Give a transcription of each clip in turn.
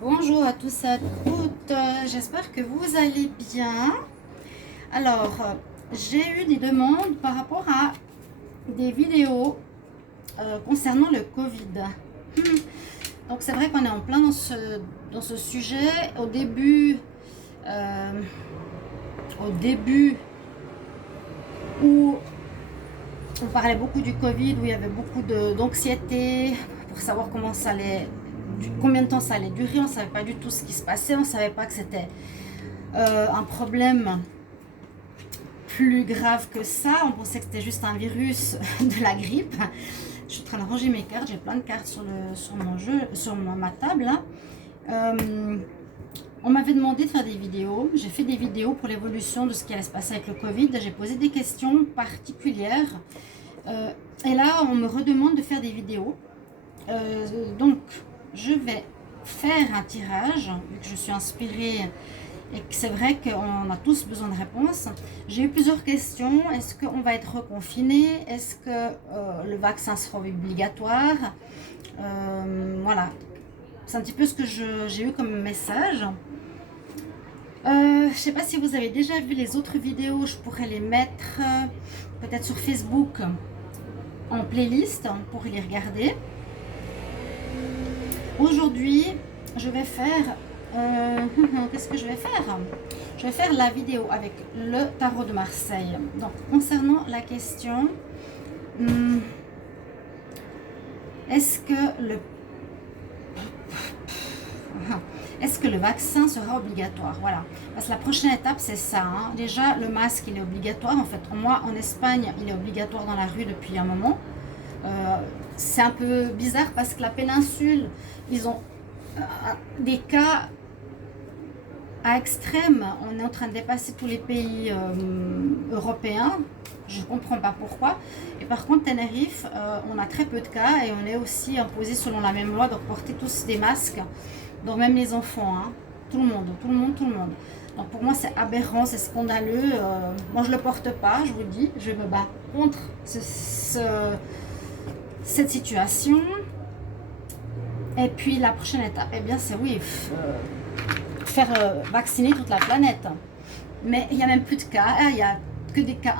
Bonjour à tous et à toutes, j'espère que vous allez bien. Alors, j'ai eu des demandes par rapport à des vidéos concernant le Covid. Donc c'est vrai qu'on est en plein dans ce sujet. Euh, au début où on parlait beaucoup du Covid, où il y avait beaucoup d'anxiété pour savoir comment ça allait, combien de temps ça allait durer. On ne savait pas du tout ce qui se passait, on ne savait pas que c'était un problème plus grave que ça. On pensait que c'était juste un virus de la grippe. Je suis en train de ranger mes cartes, j'ai plein de cartes sur ma table là. On m'avait demandé de faire des vidéos. J'ai fait des vidéos pour l'évolution de ce qui allait se passer avec le Covid. J'ai posé des questions particulières. Et là, on me redemande de faire des vidéos. Donc, je vais faire un tirage, vu que je suis inspirée et que c'est vrai qu'on a tous besoin de réponses. J'ai eu plusieurs questions. Est-ce qu'on va être reconfiné? Est-ce que le vaccin sera obligatoire? Voilà. C'est un petit peu ce que j'ai eu comme message. Je ne sais pas si vous avez déjà vu les autres vidéos. Je pourrais les mettre peut-être sur Facebook en playlist pour les regarder. Aujourd'hui, je vais faire... qu'est-ce que je vais faire? Je vais faire la vidéo avec le tarot de Marseille. Donc, concernant la question, est-ce que le vaccin sera obligatoire? Voilà. Parce que la prochaine étape, c'est ça. Hein. Déjà, le masque, il est obligatoire. En fait, moi, en Espagne, il est obligatoire dans la rue depuis un moment. C'est un peu bizarre parce que la péninsule, ils ont des cas à extrême. On est en train de dépasser tous les pays européens. Je ne comprends pas pourquoi. Et par contre, Tenerife, on a très peu de cas et on est aussi imposé selon la même loi de porter tous des masques. Donc même les enfants, hein. Tout le monde. Donc pour moi, c'est aberrant, c'est scandaleux. Moi, je ne le porte pas, je vous dis. Je me bats contre cette situation. Et puis la prochaine étape, eh bien, c'est oui, faire vacciner toute la planète. Mais il n'y a même plus de cas. Il n'y a que des cas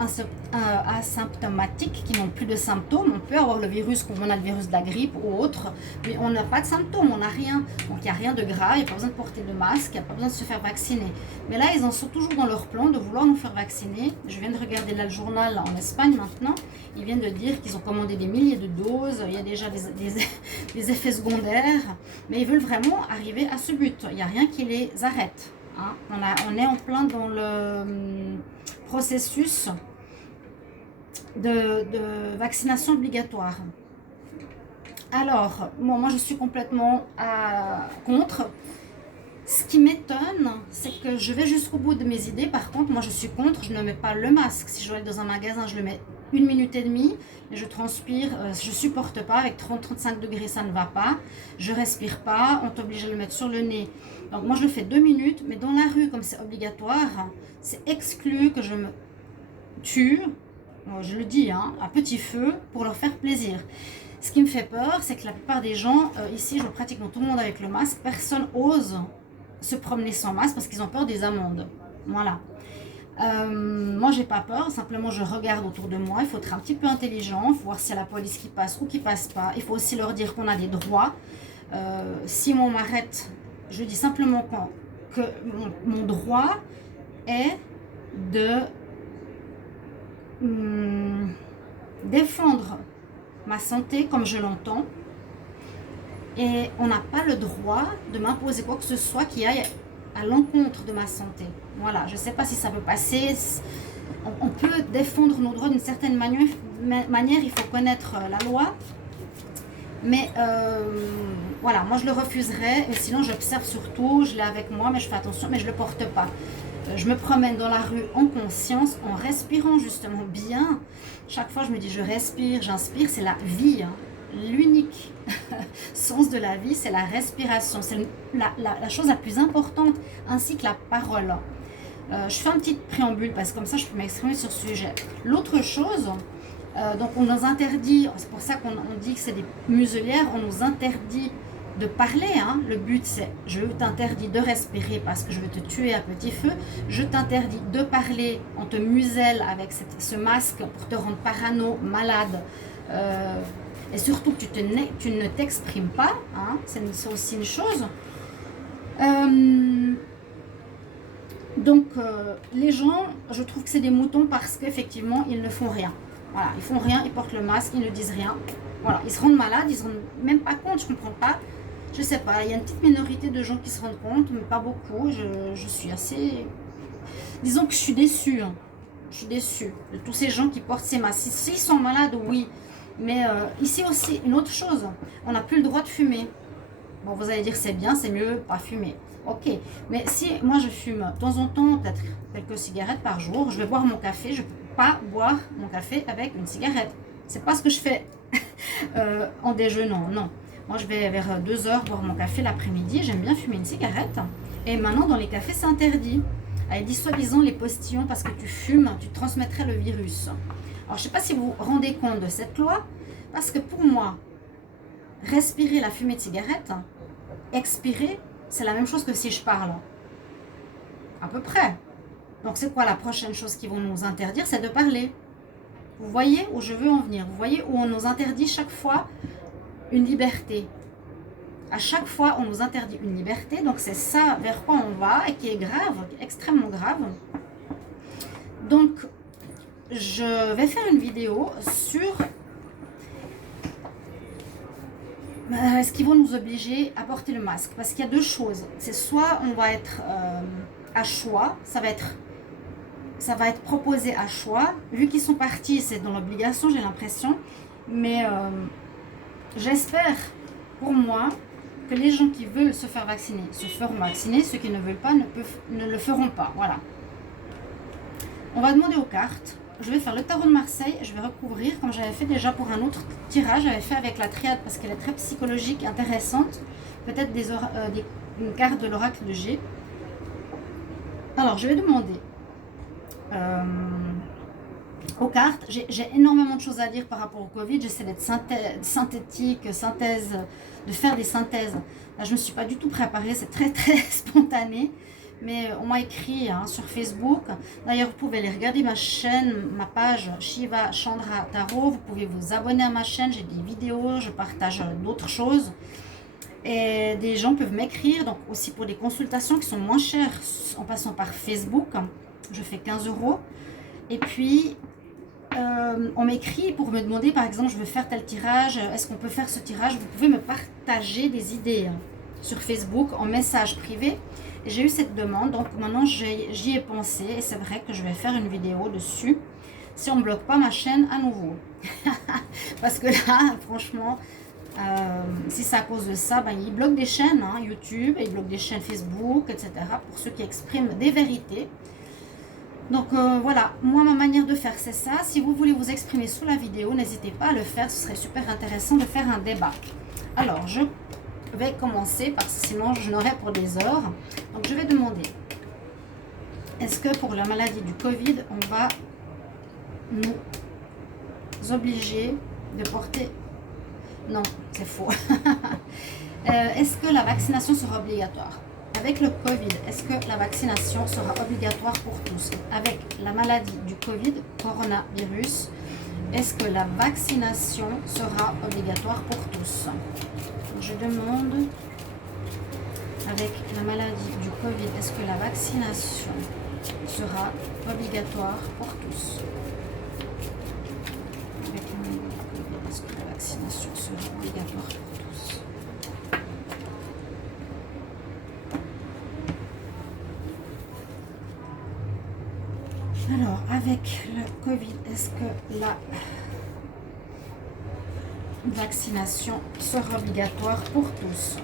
asymptomatiques qui n'ont plus de symptômes. On peut avoir le virus, comme on a le virus de la grippe ou autre, mais on n'a pas de symptômes, on n'a rien. Donc il n'y a rien de grave, il n'y a pas besoin de porter de masque, il n'y a pas besoin de se faire vacciner. Mais là, ils en sont toujours dans leur plan de vouloir nous faire vacciner. Je viens de regarder là le journal en Espagne maintenant. Ils viennent de dire qu'ils ont commandé des milliers de doses. Il y a déjà des effets secondaires. Mais ils veulent vraiment arriver à ce but. Il n'y a rien qui les arrête. Hein. On est en plein dans le processus de vaccination obligatoire. Alors, moi je suis complètement contre. Ce qui m'étonne, c'est que je vais jusqu'au bout de mes idées. Par contre, moi je suis contre, je ne mets pas le masque. Si je vais aller dans un magasin, je le mets 1 minute et demie, et je transpire, je supporte pas, avec 30-35 degrés ça ne va pas, je respire pas, on t'oblige à le mettre sur le nez. Donc moi je le fais 2 minutes, mais dans la rue, comme c'est obligatoire, c'est exclu que je me tue, je le dis, hein, à petit feu, pour leur faire plaisir. Ce qui me fait peur, c'est que la plupart des gens, ici je vois pratiquement tout le monde avec le masque, personne ose se promener sans masque parce qu'ils ont peur des amendes. Voilà. Moi j'ai pas peur, simplement je regarde autour de moi. Il faut être un petit peu intelligent, il faut voir s'il y a la police qui passe ou qui passe pas. Il faut aussi leur dire qu'on a des droits. Si on m'arrête, je dis simplement que mon droit est de défendre ma santé comme je l'entends. Et on n'a pas le droit de m'imposer quoi que ce soit qui aille à l'encontre de ma santé. Voilà, je ne sais pas si ça peut passer. On peut défendre nos droits d'une certaine manière, il faut connaître la loi. Mais voilà, moi je le refuserais. Et sinon, j'observe surtout, je l'ai avec moi, mais je fais attention, mais je ne le porte pas. Je me promène dans la rue en conscience, en respirant justement bien. Chaque fois, je me dis, je respire, j'inspire, c'est la vie. Hein. L'unique sens de la vie, c'est la respiration. C'est la chose la plus importante, ainsi que la parole. Je fais un petit préambule, parce que comme ça, je peux m'exprimer sur ce sujet. L'autre chose, donc on nous interdit, c'est pour ça qu'on dit que c'est des muselières, on nous interdit de parler, hein. Le but c'est, je t'interdis de respirer parce que je vais te tuer à petit feu, je t'interdis de parler, on te muselle avec ce masque pour te rendre parano, malade, et surtout tu ne t'exprimes pas, hein. C'est aussi une chose. Donc les gens, je trouve que c'est des moutons parce qu'effectivement ils ne font rien. Voilà, ils font rien, ils portent le masque, ils ne disent rien. Voilà, ils se rendent malades, ils se rendent même pas compte, je comprends pas. Je sais pas, il y a une petite minorité de gens qui se rendent compte, mais pas beaucoup. Je suis assez... Disons que je suis déçue. Hein. Je suis déçue de tous ces gens qui portent ces masques. S'ils sont malades, oui. Mais ici aussi, une autre chose, on n'a plus le droit de fumer. Bon, vous allez dire c'est bien, c'est mieux pas fumer. Ok, mais si moi je fume de temps en temps, peut-être quelques cigarettes par jour, je vais boire mon café, je ne peux pas boire mon café avec une cigarette. C'est pas ce que je fais en déjeunant, non. Moi, je vais vers 2 heures boire mon café l'après-midi. J'aime bien fumer une cigarette. Et maintenant, dans les cafés, c'est interdit. Elle dit, soi-disant, les postillons, parce que tu fumes, tu transmettrais le virus. Alors, je ne sais pas si vous vous rendez compte de cette loi, parce que pour moi, respirer la fumée de cigarette, expirer, c'est la même chose que si je parle. À peu près. Donc, c'est quoi la prochaine chose qu'ils vont nous interdire? C'est de parler. Vous voyez où je veux en venir? Vous voyez où on nous interdit chaque fois une liberté. À chaque fois, on nous interdit une liberté. Donc, c'est ça vers quoi on va et qui est grave, qui est extrêmement grave. Donc, je vais faire une vidéo sur est-ce qu'ils vont nous obliger à porter le masque. Parce qu'il y a deux choses. C'est soit on va être à choix, ça va être proposé à choix. Vu qu'ils sont partis, c'est dans l'obligation, j'ai l'impression. Mais j'espère, pour moi, que les gens qui veulent se faire vacciner se feront vacciner. Ceux qui ne veulent pas ne le feront pas. Voilà. On va demander aux cartes. Je vais faire le tarot de Marseille. Je vais recouvrir, comme j'avais fait déjà pour un autre tirage. J'avais fait avec la triade parce qu'elle est très psychologique, intéressante. Peut-être une carte de l'oracle de G. Alors, je vais demander... aux cartes, j'ai énormément de choses à dire par rapport au Covid. J'essaie d'être synthétique, de faire des synthèses. Là, je ne me suis pas du tout préparée, c'est très très spontané. Mais on m'a écrit sur Facebook. D'ailleurs, vous pouvez aller regarder ma chaîne, ma page Shiva Chandra Tarot. Vous pouvez vous abonner à ma chaîne, j'ai des vidéos, je partage d'autres choses. Et des gens peuvent m'écrire, donc aussi pour des consultations qui sont moins chères en passant par Facebook. Je fais 15 €. Et puis, on m'écrit pour me demander, par exemple, je veux faire tel tirage, est-ce qu'on peut faire ce tirage? Vous pouvez me partager des idées sur Facebook en message privé. J'ai eu cette demande, donc maintenant j'y ai pensé et c'est vrai que je vais faire une vidéo dessus si on ne bloque pas ma chaîne à nouveau. Parce que là, franchement, si c'est à cause de ça, ils bloquent des chaînes YouTube, ils bloquent des chaînes Facebook, etc. pour ceux qui expriment des vérités. Donc voilà, moi ma manière de faire c'est ça. Si vous voulez vous exprimer sous la vidéo, n'hésitez pas à le faire, ce serait super intéressant de faire un débat. Alors je vais commencer parce que sinon je n'aurai pour des heures. Donc je vais demander, est-ce que pour la maladie du Covid, on va nous obliger de porter... Non, c'est faux. Est-ce que la vaccination sera obligatoire? Avec le Covid, est-ce que la vaccination sera obligatoire pour tous? Avec la maladie du Covid, coronavirus, est-ce que la vaccination sera obligatoire pour tous? Je demande, avec la maladie du Covid, est-ce que la vaccination sera obligatoire pour tous? Avec la maladie du Covid, est-ce que la vaccination sera obligatoire pour tous? Alors, avec le Covid, est-ce que la vaccination sera obligatoire pour tous?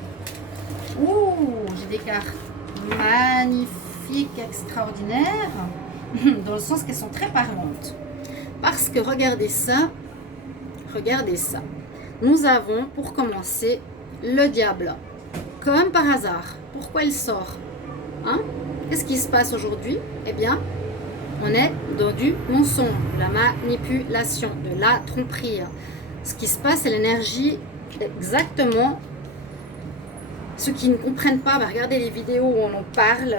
Ouh, j'ai des cartes magnifiques, extraordinaires, dans le sens qu'elles sont très parlantes. Parce que regardez ça, nous avons pour commencer le diable, comme par hasard. Pourquoi il sort? Qu'est-ce qui se passe aujourd'hui? Eh bien, on est dans du mensonge, de la manipulation, de la tromperie. Ce qui se passe, c'est l'énergie exactement Ceux qui ne comprennent pas, bah, regardez les vidéos où on en parle,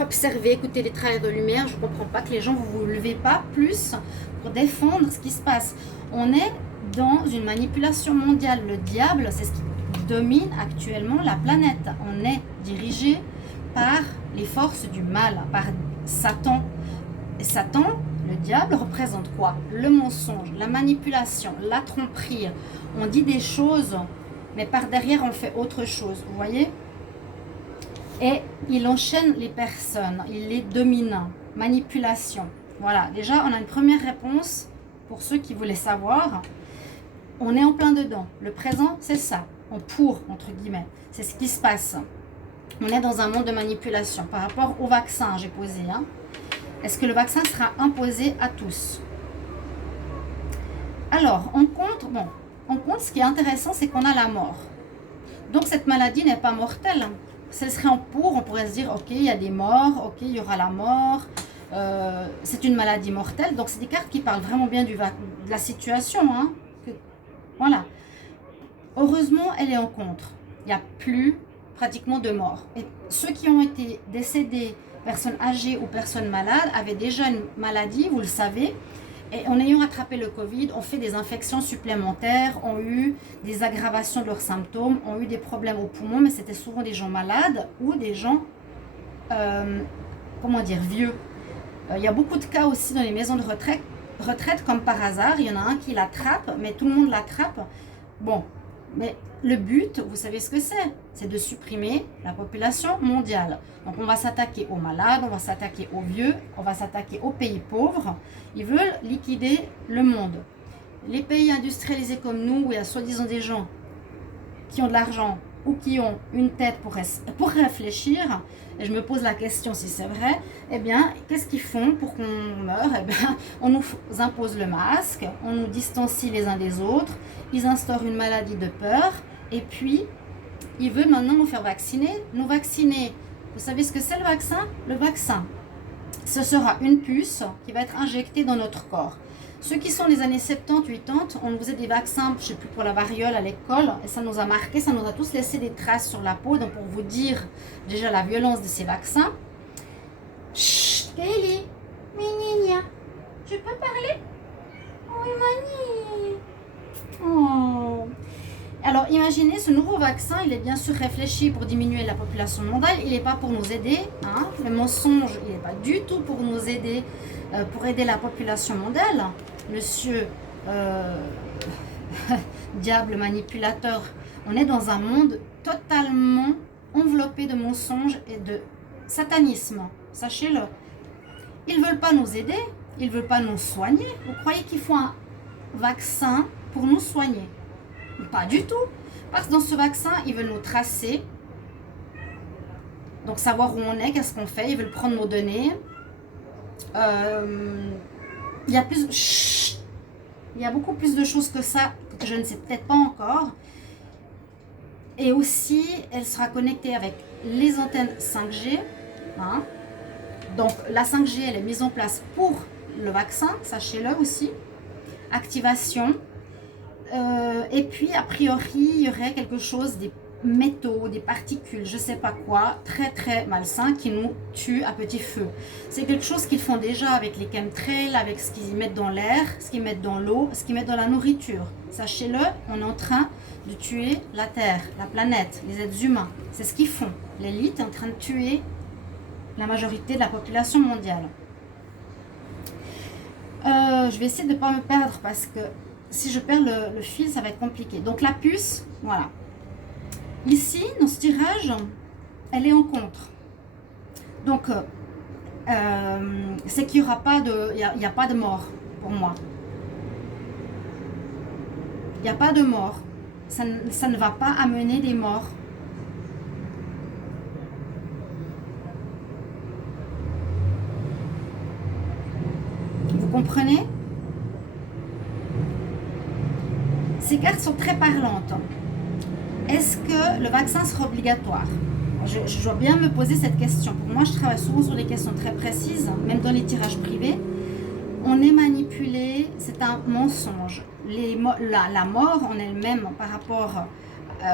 observez, écoutez les trailers de lumière. Je ne comprends pas que les gens, vous ne levez pas plus pour défendre ce qui se passe. On est dans une manipulation mondiale. Le diable, c'est ce qui domine actuellement la planète. On est dirigé par les forces du mal, par Satan. Et Satan, le diable, représente quoi? Le mensonge, la manipulation, la tromperie. On dit des choses, mais par derrière, on fait autre chose. Vous voyez? Et il enchaîne les personnes, il les domine. Manipulation. Voilà, déjà, on a une première réponse pour ceux qui voulaient savoir. On est en plein dedans. Le présent, c'est ça. En pour, entre guillemets. C'est ce qui se passe. On est dans un monde de manipulation. Par rapport au vaccin, j'ai posé. Est-ce que le vaccin sera imposé à tous? Alors, on compte, ce qui est intéressant, c'est qu'on a la mort. Donc, cette maladie n'est pas mortelle. Si elle serait en pour, on pourrait se dire, ok, il y a des morts, ok, il y aura la mort. C'est une maladie mortelle. Donc, c'est des cartes qui parlent vraiment bien de la situation. Voilà. Heureusement, elle est en contre. Il n'y a plus pratiquement de morts. Et ceux qui ont été décédés, personnes âgées ou personnes malades, avaient déjà une maladie, vous le savez. Et en ayant attrapé le Covid, ont fait des infections supplémentaires, ont eu des aggravations de leurs symptômes, ont eu des problèmes aux poumons, mais c'était souvent des gens malades ou des gens, vieux. Il y a beaucoup de cas aussi dans les maisons de retraite, comme par hasard. Il y en a un qui l'attrape, mais tout le monde l'attrape. Bon, mais le but, vous savez ce que c'est de supprimer la population mondiale. Donc on va s'attaquer aux malades, on va s'attaquer aux vieux, on va s'attaquer aux pays pauvres. Ils veulent liquider le monde. Les pays industrialisés comme nous, où il y a soi-disant des gens qui ont de l'argent ou qui ont une tête pour réfléchir, et je me pose la question si c'est vrai, eh bien, qu'est-ce qu'ils font pour qu'on meure? Eh bien, on nous impose le masque, on nous distancie les uns des autres, ils instaurent une maladie de peur, et puis, ils veulent maintenant nous faire nous vacciner. Vous savez ce que c'est le vaccin? Le vaccin, ce sera une puce qui va être injectée dans notre corps. Ceux qui sont les années 70, 80, on nous faisait des vaccins, je ne sais plus, pour la variole à l'école, et ça nous a marqué, ça nous a tous laissé des traces sur la peau. Donc pour vous dire déjà la violence de ces vaccins. Chut, Kelly, Mininia, je peux parler? Oui, Mani. Oh. Alors imaginez, ce nouveau vaccin, il est bien sûr réfléchi pour diminuer la population mondiale, il n'est pas pour nous aider. Le mensonge, il n'est pas du tout pour nous aider, pour aider la population mondiale. Monsieur diable manipulateur, on est dans un monde totalement enveloppé de mensonges et de satanisme, sachez-le. Ils ne veulent pas nous aider, ils ne veulent pas nous soigner. Vous croyez qu'il faut un vaccin pour nous soigner? Pas du tout. Parce que dans ce vaccin, ils veulent nous tracer. Donc savoir où on est, qu'est-ce qu'on fait. Ils veulent prendre nos données. Il y a beaucoup plus de choses que ça, que je ne sais peut-être pas encore. Et aussi, elle sera connectée avec les antennes 5G. Donc la 5G, elle est mise en place pour le vaccin, sachez-le aussi. Activation. Et puis, a priori, il y aurait quelque chose, des métaux, des particules, je ne sais pas quoi, très très malsains qui nous tuent à petit feu. C'est quelque chose qu'ils font déjà avec les chemtrails, avec ce qu'ils mettent dans l'air, ce qu'ils mettent dans l'eau, ce qu'ils mettent dans la nourriture. Sachez-le, on est en train de tuer la Terre, la planète, les êtres humains. C'est ce qu'ils font. L'élite est en train de tuer la majorité de la population mondiale. Je vais essayer de ne pas me perdre parce que si je perds le fil, ça va être compliqué. Donc la puce, voilà. Ici, dans ce tirage, elle est en contre. Donc, c'est qu'il n'y aura pas de... Il n'y a pas de mort pour moi. Il n'y a pas de mort. Ça ne va pas amener des morts. Vous comprenez? Ces cartes sont très parlantes. Est-ce que le vaccin sera obligatoire? Je dois bien me poser cette question. Pour moi, je travaille souvent sur des questions très précises, même dans les tirages privés. On est manipulé, c'est un mensonge. La mort en elle-même par rapport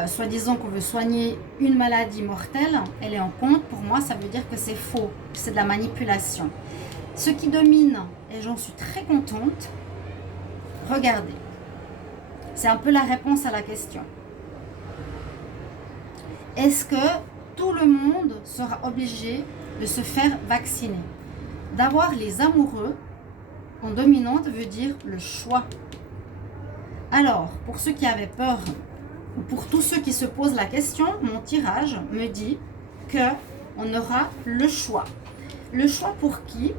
soi-disant qu'on veut soigner une maladie mortelle, elle est en compte. Pour moi, ça veut dire que c'est faux, que c'est de la manipulation. Ce qui domine, et j'en suis très contente, regardez, c'est un peu la réponse à la question. Est-ce que tout le monde sera obligé de se faire vacciner? D'avoir les amoureux en dominante veut dire le choix. Alors, pour ceux qui avaient peur, ou pour tous ceux qui se posent la question, mon tirage me dit qu'on aura le choix. Le choix pour qui?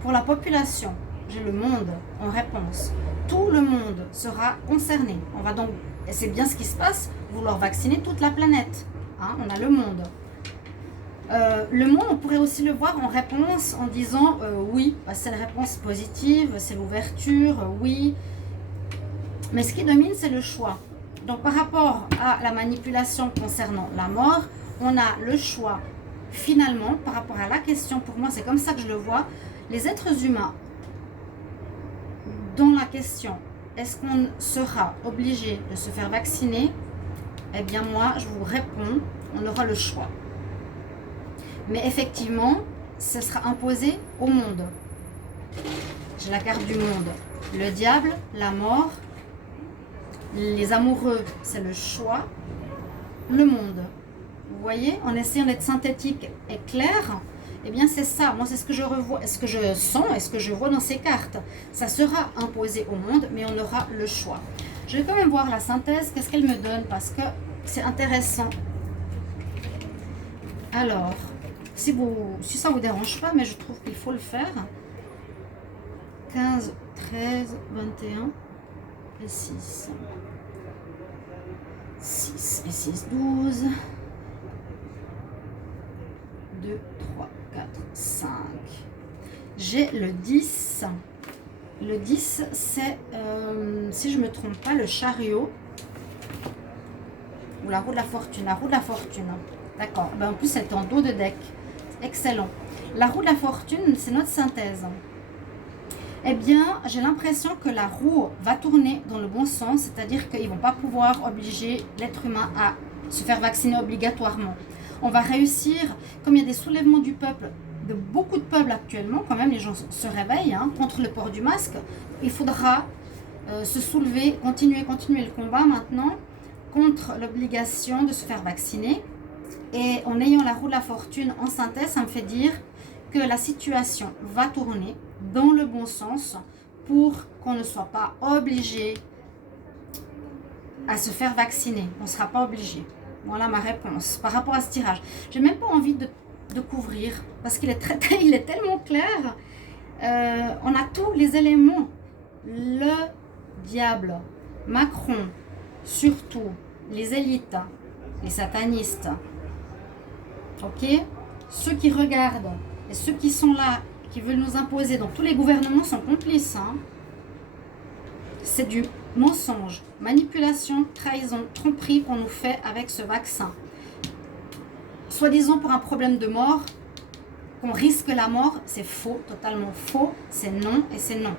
Pour la population. J'ai le monde en réponse. Tout le monde sera concerné. On va donc, et c'est bien ce qui se passe, vouloir vacciner toute la planète. Hein, on a le monde. Le monde, on pourrait aussi le voir en réponse en disant oui, c'est la réponse positive, c'est l'ouverture, oui. Mais ce qui domine, c'est le choix. Donc par rapport à la manipulation concernant la mort, on a le choix. Finalement, par rapport à la question, pour moi, c'est comme ça que je le vois, les êtres humains, dans la question, est-ce qu'on sera obligé de se faire vacciner? Eh bien moi, je vous réponds, on aura le choix. Mais effectivement, ce sera imposé au monde. J'ai la carte du monde. Le diable, la mort, les amoureux, c'est le choix, le monde. Vous voyez, en essayant d'être synthétique et clair, eh bien c'est ça. Moi, c'est ce que je revois, ce que je sens et ce que je vois dans ces cartes. Ça sera imposé au monde, mais on aura le choix. Je vais quand même voir la synthèse, qu'est-ce qu'elle me donne, parce que c'est intéressant. Alors, si ça ne vous dérange pas, mais je trouve qu'il faut le faire. 15, 13, 21 et 6. 6 et 6, 12. 2, 3, 4, 5. J'ai le 10. Le 10, c'est, si je ne me trompe pas, le chariot. Ou la roue de la fortune. La roue de la fortune. D'accord. Ben, en plus, c'est en dos de deck. Excellent. La roue de la fortune, c'est notre synthèse. Eh bien, j'ai l'impression que la roue va tourner dans le bon sens, c'est-à-dire qu'ils ne vont pas pouvoir obliger l'être humain à se faire vacciner obligatoirement. On va réussir, comme il y a des soulèvements du peuple, de beaucoup de peuples actuellement, quand même les gens se réveillent contre le port du masque, il faudra se soulever, continuer le combat maintenant contre l'obligation de se faire vacciner. Et en ayant la roue de la fortune en synthèse, ça me fait dire que la situation va tourner dans le bon sens pour qu'on ne soit pas obligé à se faire vacciner. On ne sera pas obligé. Voilà ma réponse par rapport à ce tirage. J'ai même pas envie de couvrir parce qu'il est il est tellement clair. On a tous les éléments. Le diable, Macron, surtout les élites, les satanistes. Ok, ceux qui regardent et ceux qui sont là, qui veulent nous imposer, donc tous les gouvernements sont complices. C'est du mensonge, manipulation, trahison, tromperie qu'on nous fait avec ce vaccin. Soi-disant pour un problème de mort, qu'on risque la mort, c'est faux, totalement faux, c'est non et c'est non.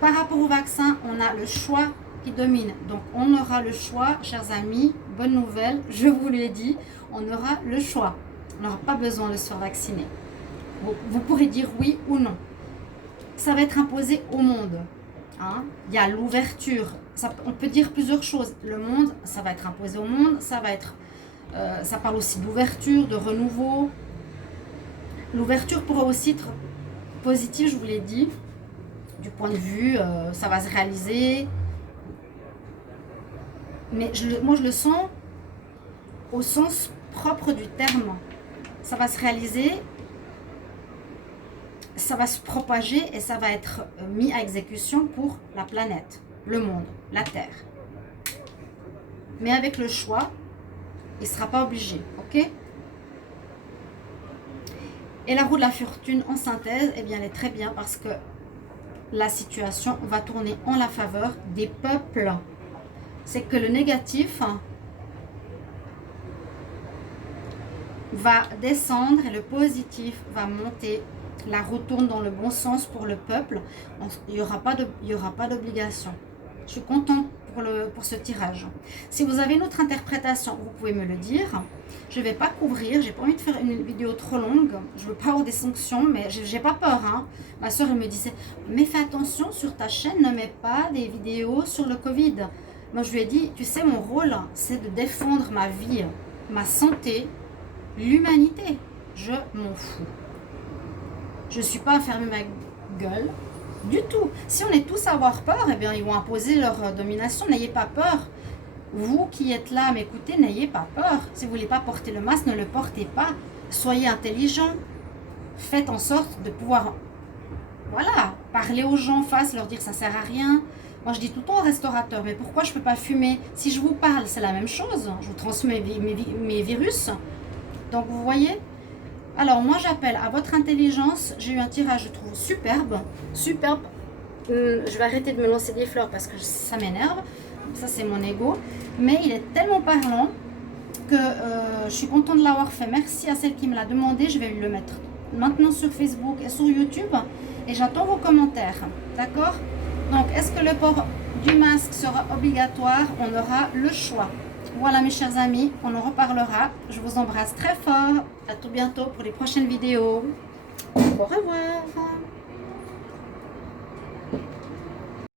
Par rapport au vaccin, on a le choix qui domine. Donc on aura le choix, chers amis, bonne nouvelle, je vous l'ai dit, on aura le choix. On n'aura pas besoin de se faire vacciner. Vous pourrez dire oui ou non. Ça va être imposé au monde. Il y a l'ouverture. On peut dire plusieurs choses. Le monde, ça va être imposé au monde. Ça parle aussi d'ouverture, de renouveau. L'ouverture pourra aussi être positive, je vous l'ai dit. Du point de vue, ça va se réaliser. Mais moi, je le sens au sens propre du terme. Ça va se réaliser, ça va se propager et ça va être mis à exécution pour la planète, le monde, la Terre. Mais avec le choix, il ne sera pas obligé, ok? Et la roue de la fortune en synthèse, eh bien, elle est très bien parce que la situation va tourner en la faveur des peuples. C'est que le négatif va descendre et le positif va monter. La roue tourne dans le bon sens pour le peuple. Il n'y aura pas d'obligation. Je suis contente pour ce tirage. Si vous avez une autre interprétation, vous pouvez me le dire. Je ne vais pas couvrir, j'ai pas envie de faire une vidéo trop longue. Je veux pas avoir des sanctions, mais j'ai pas peur. Hein. Ma soeur, elle me disait, mais fais attention sur ta chaîne, ne mets pas des vidéos sur le Covid. Moi, je lui ai dit, tu sais, mon rôle, c'est de défendre ma vie, ma santé, l'humanité. Je m'en fous. Je ne suis pas à fermer ma gueule du tout. Si on est tous à avoir peur, eh bien, ils vont imposer leur domination. N'ayez pas peur. Vous qui êtes là à m'écouter, n'ayez pas peur. Si vous ne voulez pas porter le masque, ne le portez pas. Soyez intelligent. Faites en sorte de pouvoir, voilà, parler aux gens en face, leur dire que ça ne sert à rien. Moi, je dis tout le temps aux restaurateurs, mais pourquoi je ne peux pas fumer? Si je vous parle, c'est la même chose. Je vous transmets mes virus. Donc, vous voyez? Alors, moi, j'appelle à votre intelligence. J'ai eu un tirage, je trouve, superbe. Superbe. Je vais arrêter de me lancer des fleurs parce que ça m'énerve. Ça, c'est mon ego. Mais il est tellement parlant que je suis contente de l'avoir fait. Merci à celle qui me l'a demandé. Je vais lui le mettre maintenant sur Facebook et sur YouTube. Et j'attends vos commentaires. D'accord? Donc, est-ce que le port du masque sera obligatoire? On aura le choix. Voilà mes chers amis, on en reparlera. Je vous embrasse très fort. À tout bientôt pour les prochaines vidéos. Au revoir.